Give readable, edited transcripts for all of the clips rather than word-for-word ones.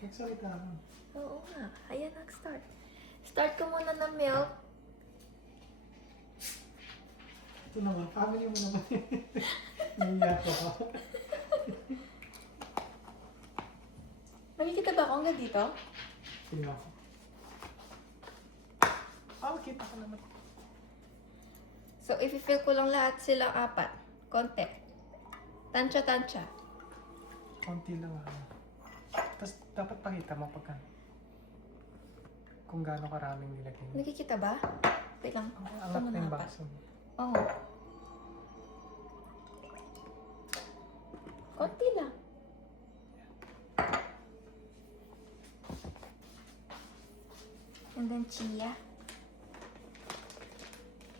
Nagsalita ako. Oo nga. Ayan, nag-start. Start ko muna ng milk. Ito naman, family mo naman. Nangiyak ako. Nakikita ba ako hanggang dito? Tingnan ko. Kita ko naman. So, i-fill ko lang lahat silang apat. Konti. Tansya-tansya. Konti lang Tapos dapat pakita mo pagka kung gaano karaming nilagay mo. Nakikita ba? Wait lang. Ang angat na yung baso mo. Oo. Konti lang. And then chia.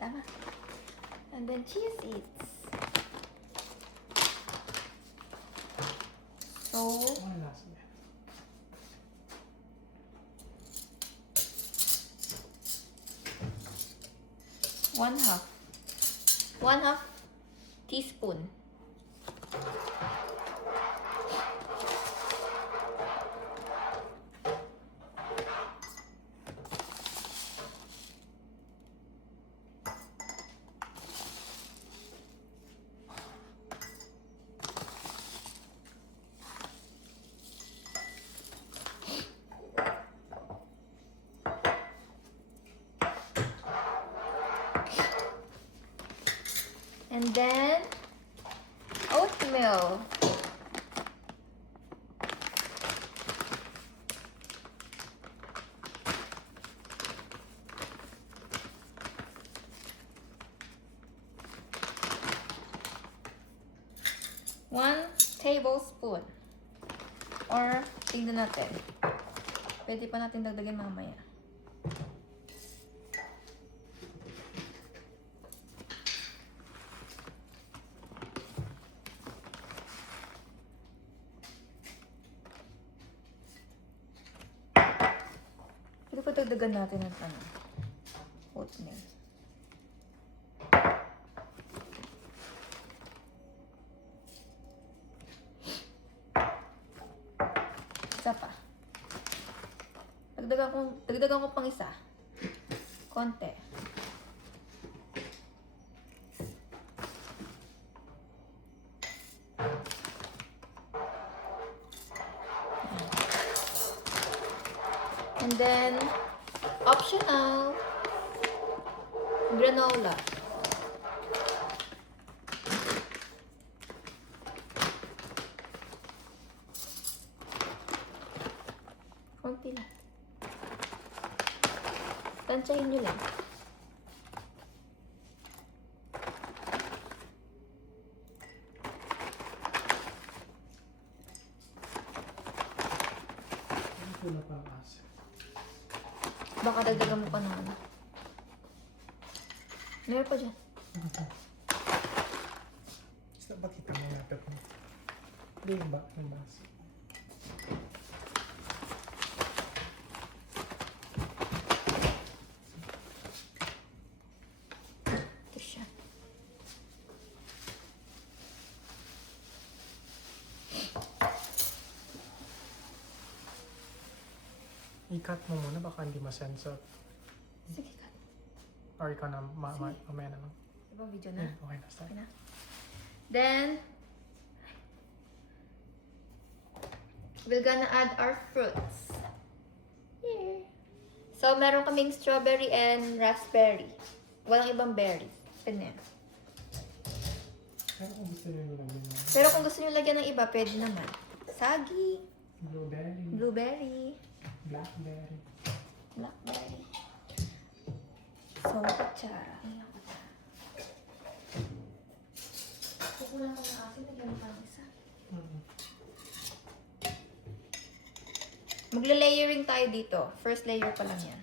Tama. And then chia seeds. So, Ano lasa niya? one half teaspoon. And then oatmeal. One tablespoon. Or, tingnan natin. Pwede pa natin dagdagan mamaya. Pwede pa dagdagan natin ng oatmeal. Isa pa. Dagdagan ko pang isa. Konti. And then, optional, granola. Konti lang. Tansyahin nyo lang. Ito na pa ang asa. Baka dagdagan mo pa naman. Meron pa dyan. Basta ba kita mo natin mo? Hindi yung yung baso. Ito siya. I-cut mo muna, baka hindi ma-sensor. Sige, cut. Or ikaw na, mamaya na lang. Ibang video na. Okay na, start. Okay na. Then, we're gonna add our fruits. Here. So, meron kaming strawberry and raspberry. Walang ibang berries. Ganyan. Pero kung gusto nyo nilagyan mo, Pero kung gusto nyo lagyan ng iba, pwede naman. Sagi, blueberry, blueberry, blackberry. blackberry. So, kutsara. Ayan, kutsara. Kukulang ko na asin. Lagyan mo pa ng isa. Magle-layering tayo dito. First layer pa lang yan.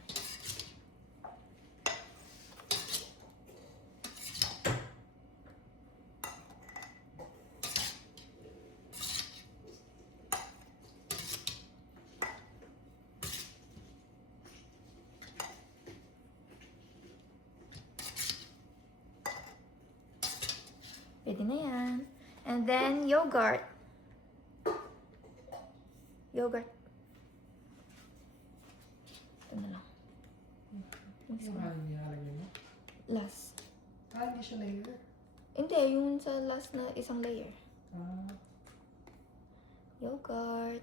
Pwede na yan. And then, yogurt. Yogurt. na lang. Mix Yung mo. halagyan mo. Last. Hindi siya layer. Hindi, yung sa last na isang layer. Ah, Yogurt.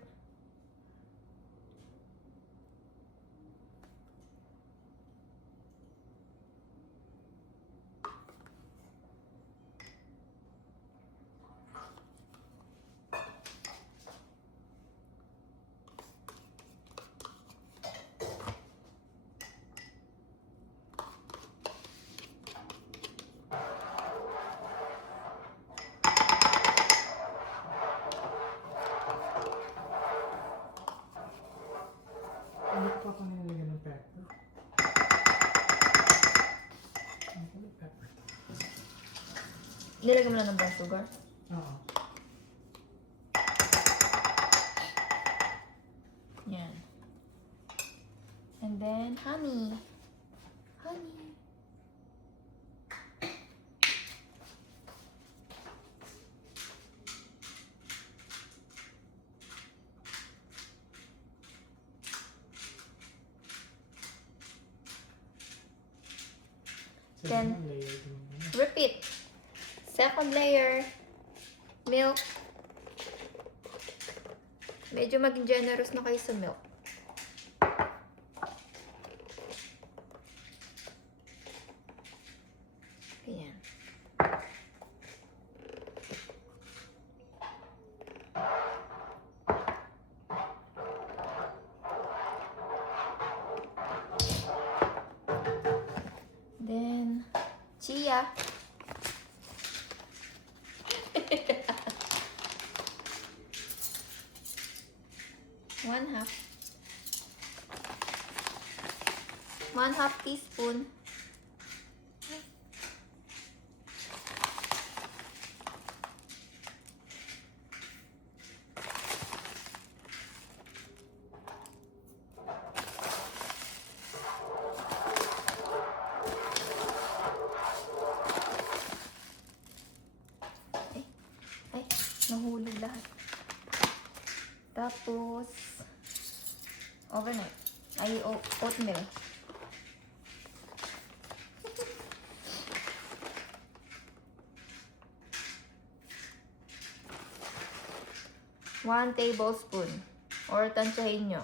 ano pa pa nilagyan ng pepper? Ano pa ng pepper? Nilagyan mo na ng brown sugar. Oo. Yan. And then, honey. Honey. So, Then, yung layer din yun. Repeat. Second layer. Milk. Medyo maging generous na kayo sa milk. Ayan. Then, chia. One half. 1/2 teaspoon. Ay, nahulog lahat. Tapos, overnight. Ay, oatmeal. One tablespoon. Or tansyahin nyo.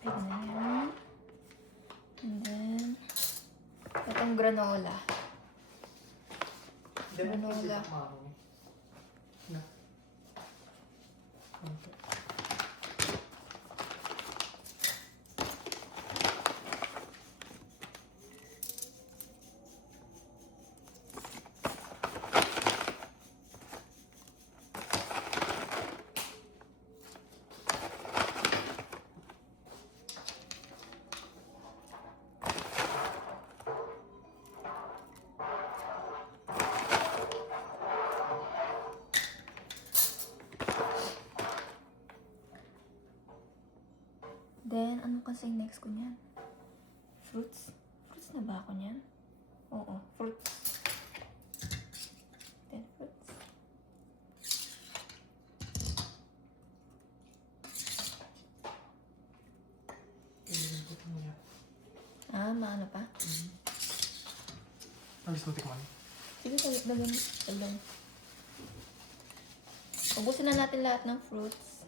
Ganyan. And then, itong granola. Granola. Na. Okay. Then, ano kasi next ko niyan? Fruits? Fruits na ba ako niyan? Oo, fruits. Then, fruits. Tingnan ko kung yan. Maano pa? Ang gusto mo tikman? Sige, lagyan lang. Ubusin na natin lahat ng fruits.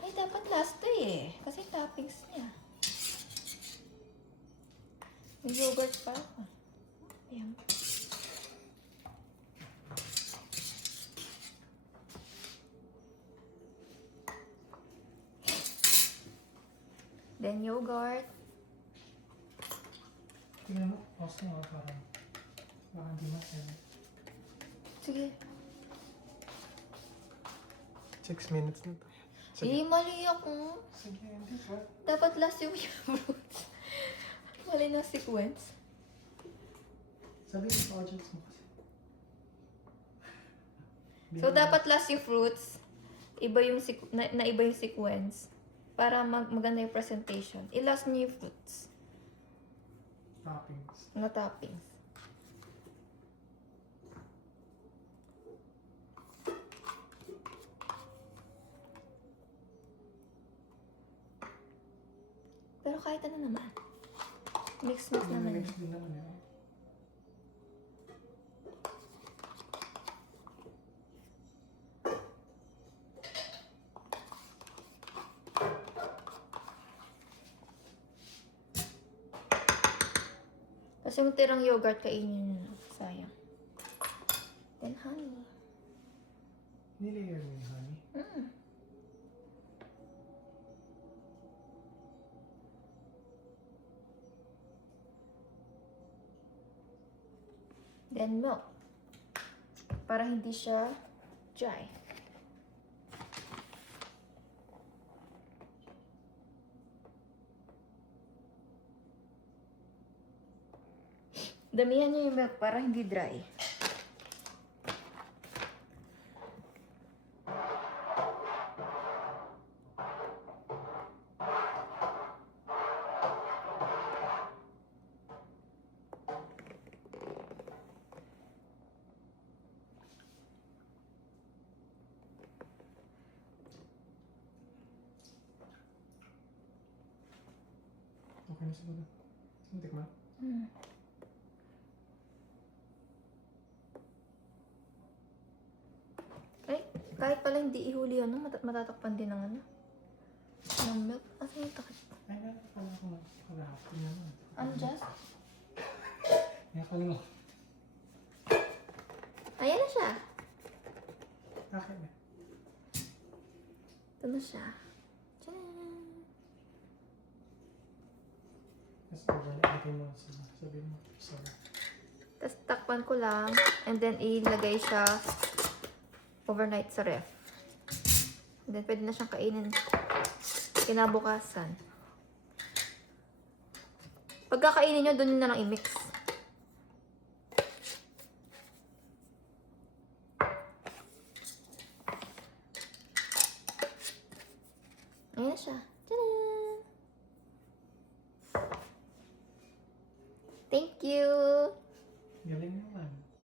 Ay, dapat last to eh. Kasi toppings niya. May yogurt pa ako. Ayan. Then yogurt. Tingnan mo, pause mo parang baka hindi masaya. Sige. 6 minutes na to. Eh, mali ako. Sige, hindi ka. Dapat last yung fruits. Mali na sequence. Sabi mo sa audience mo kasi. So, dapat last yung fruits. Iba yung iba yung sequence. Para maganda yung presentation. I-last niyo yung fruits. Toppings. Na toppings. Pero kahit ano naman. Mix-mix naman yun. Mix din naman yun. Tapos yung tirang yogurt, kainin nyo na. Sayang. Then honey. Nilayer mo yung honey. Mm. Then milk. Para hindi siya dry. Damihan niyo yung milk para hindi dry. Okay na siguro. Sintik mo? Hmm. Ay, kahit pala hindi ihuli yun, no? Matatakpan din ng ano. Ng milk. Asan yung takip? Ay, meron pala ako maghahapon naman. Ano, Jess? Kaya pala mo. Ayan na siya. Okay na. Ito na siya. Tcharam! Tapos overnight mo sabihin mo. Sorry. Tapos takpan ko lang. And then ilagay siya overnight sa ref. And then pwede na siyang kainin kinabukasan. Pagkakainin nyo, doon nyo na lang i-mix. Ayan na siya. Tadaan! Thank you! Galing